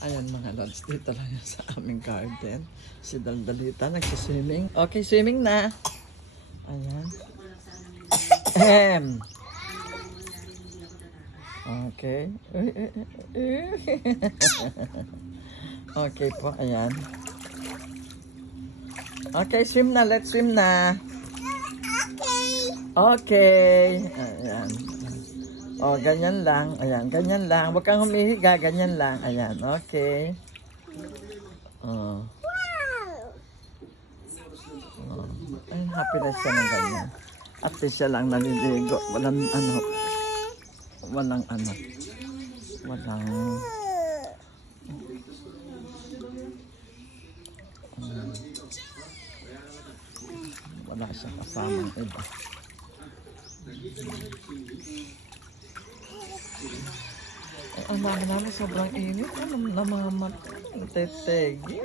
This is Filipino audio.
Ayan mga lods, dito lang yan sa aming garden. Si Daldalita nagsiswimming. Okay, swimming na. Ayan. Okay. Okay po, ayan. Okay, swim na. Let's swim na. Okay. Ayan. Oh, ganyan lang. Ayan, ganyan lang. Huwag kang humihiga. Ganyan lang. Ayan, okay. Oh. Oh. Ay, happy na siya ng ganyan. At least siya lang naliligo. Walang ano. Walang ano. Walang... wala siyang kasamang iba. Ay, ang dami namin sobrang init. Ano namamat? Ang tetegi.